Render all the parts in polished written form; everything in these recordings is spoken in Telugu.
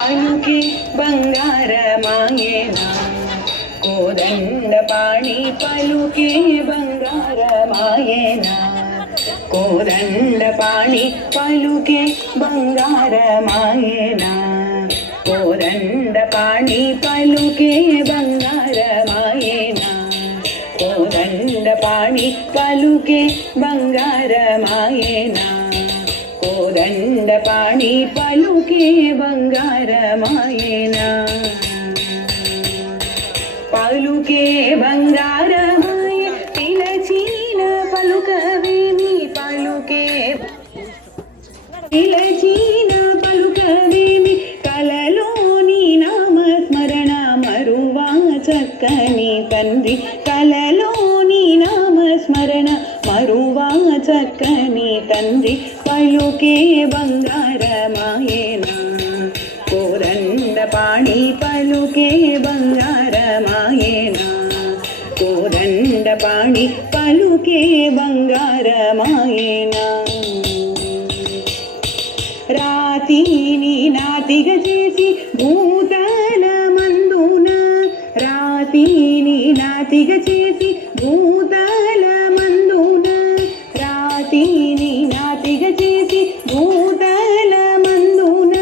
పలుకి బంగారమాయేనా కోదండపాణి పలుకి బంగారమాయేనా కోదండపాణి పలుకి బంగారమాయేనా కోదండపాణి పలుకి బంగారమాయేనా కోదండపాణి పలుకి బంగారమాయేనా కోదండపాణి పలుకే బంగారమాయేనా పలుకే బంగారమాయ పిలచిన పలుకవేమి పలుకే పిలచిన పలుకవేమి కలలోని నామస్మరణ మరువా చక్కని తండ్రి కలలోని నామస్మరణ మరువా చక్కని తండ్రి పలుకే బంగారమాయేనా కోదండపాణి పలుకే బంగారమాయేనా కోదండపాణి పలుకే బంగారమాయేనా రాతిని నాతిగా చేసి భూతల మందున రాతిని నాతిగా చేసి భూతల మందున రాతిని నాతిగా చేసి భూతల మందున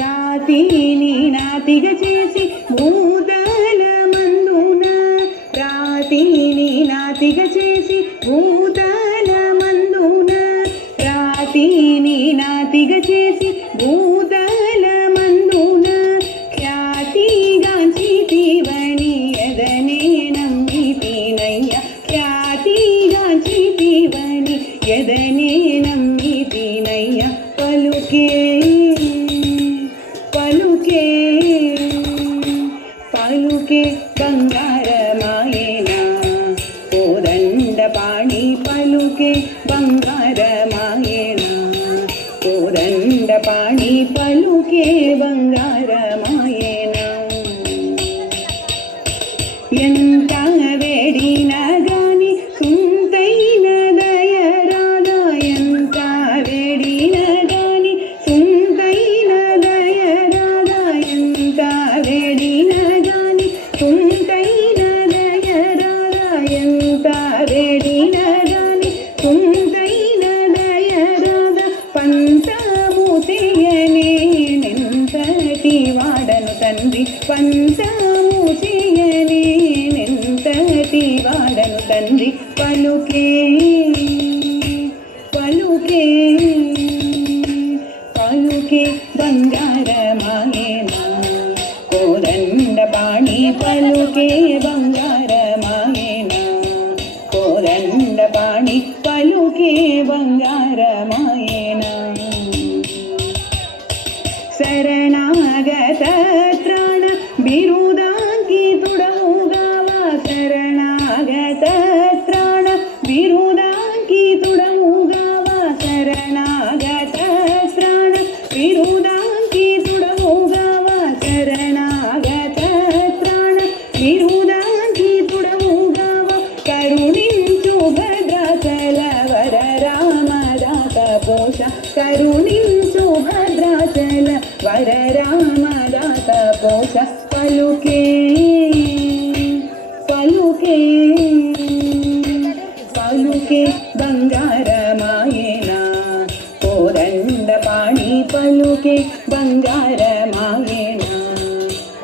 రాతిని నాతిగా చేసి భూతల మందున రాతిని నాతిగా చేసి భూతల మందున రాతిని నాతిగా చేసి భూతల మందున ఖ్యాతిగాంచితివని ఎదనే నమ్మితినయ్య ఖ్యాతిగాంచితివని ఎదనే నమ్మితినయ్య పలుకే పలుకే పలుకే బంగారమాయేనా కోదండపాణి పలుకే బంగారమాయేనా కోదండపాణి పలుకే బంగారమాయేనా ఎంత వేడినా గాని సుంతైన దయరాదా ఎంత వేడినా గాని సుంతైన దయరాదా ఎంత వేడినా గాని సుంతైన దయరాదా ఎంత వేడినా గాని సుంతైన దయరాదా పంచము చేయనేనెంతటి వాడను తండ్రి పంచము చేయనేనెంతటి వాడను తండ్రి పలుకే పలుకే పలుకే బంగారమాయేనా కోదండపాణి పలుకే బంగారమాయేనా కోదండపాణి పలుకే బంగారమాయేనా శరణాగత త్రాణ బిరుదాంకితుడముగావా శరణాగత త్రాణ బిరుదాంకితుడముగావా శరణాగత త్రాణ బిరుదాంకితుడముగావా శరణాగత త్రాణ బిరుదాంకితుడముగావా కరుణించు భద్రాచల వర రామదాత పోష కరుణించు భద్రాచల వర రామదాత పోష పలుకే పలుకే పలుకే బంగారమాయేనా కోదండపాణి పలుకే బంగారమాయేనా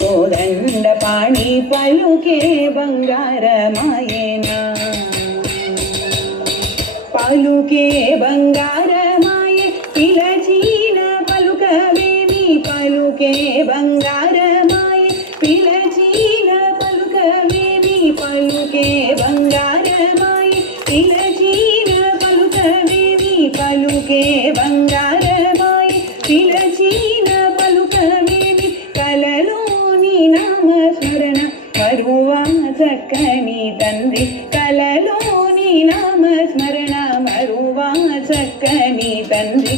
కోదండపాణి పలుకే బంగారమాయేనా పలుకే బంగారమాయే పిలచిన పలుకవేమి పలుకే బంగారమాయే పిలచిన పలుకవేమి పలుకే బంగారమాయే పిలచిన పలుకవేమి పలుకే బంగారమాయే పిలచిన పలుకవేమి కలలోని నామస్మరణ మరువా చక్కని తండ్రి కలలోని నామస్మరణ మరువా చక్కని తండ్రి